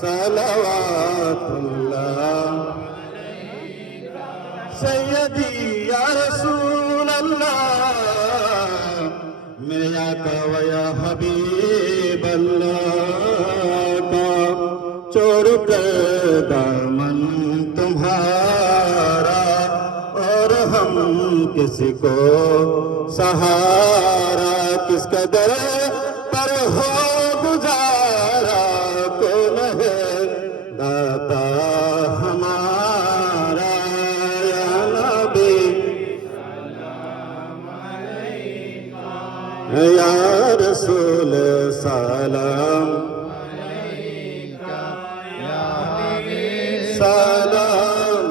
सलावतुल्लाह सैयदी या रसूल अल्लाह मेरे आका व या हबीब अल्लाह का छोड़ कर दामन तुम्हारा और हम किसी को सहारा किस कदर पर हो गुजारा कौन है दाता हमारा या नबी या रसूल सलाम सलाम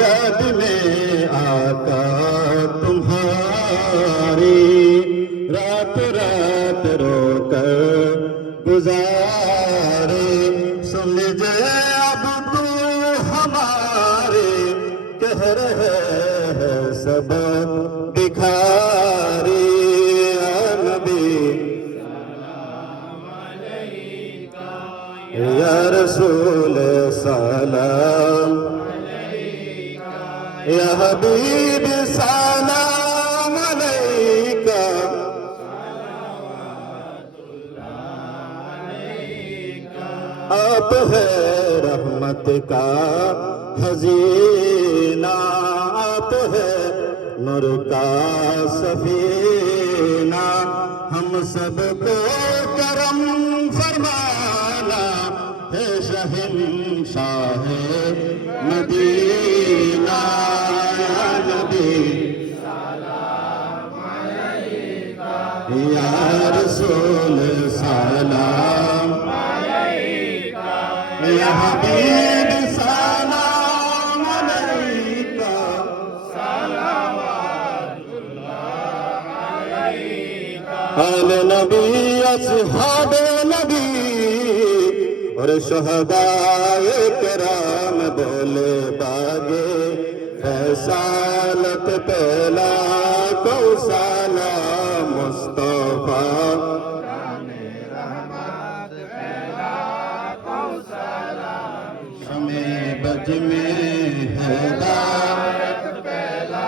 याद में आका तुम्हारी रात रात रोकर गुजारे सुन लीजिए अब तू हमारे कह रहे हैं सब भिखारी या नबी या रसूल सलाम या हबीब सलाम अलैका आप है रहमत का खजीना आप है नूर का सफीना हम सबको करम फरमाना है शहंशाह मदीना या नबी या रसूल सलाम या हबीब सलाम अलैका आल नबी अस्हाब नबी और शहदाए किराम बोले बागे फैसालत पहला कौसाला मुस्तफा हमें बज में हिदायत पहला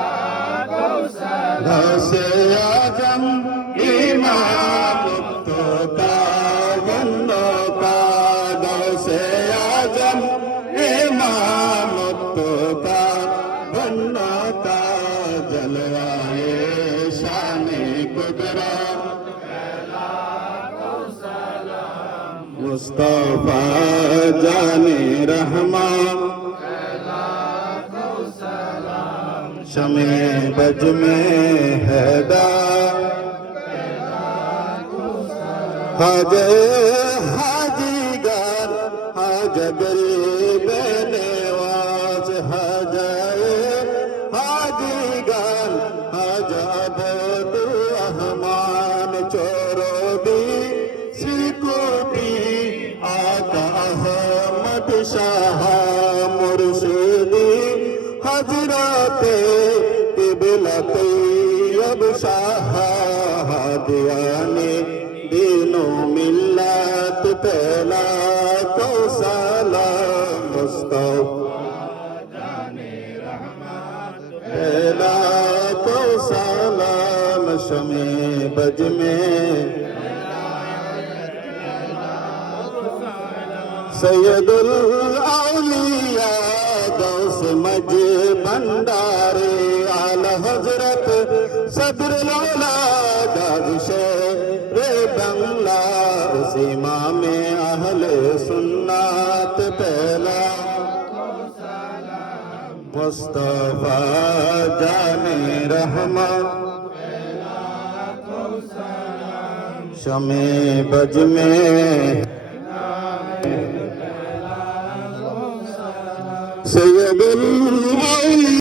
कौसाला से आजम इमाम तो का बंदो का से आजम इमाम तो का बंदो का जलवाए शान कुदरा मुस्तफा जाने रहमान शमे बज में हैदा हाजे हाजीगर हाज गरीब नवाज हाजाए हाजीगर हाज अबद रहमान चोरो दी सिकोटी आका अहमद शाह मुर्शिदी हजरत किबला तैयब शाह हादियाने दीनों मिल्लत पहला कौसाला मुस्तफा जाने रहमत पहला कौसाला शमे बज में सैयदुल औलिया गौस मज भंडारे आला हजरत सदर लौला गाजिशे रे बंगला सीमा में अहले सुन्नत पहला मुस्तफा जाने रहमत शमे बज में सैयदुल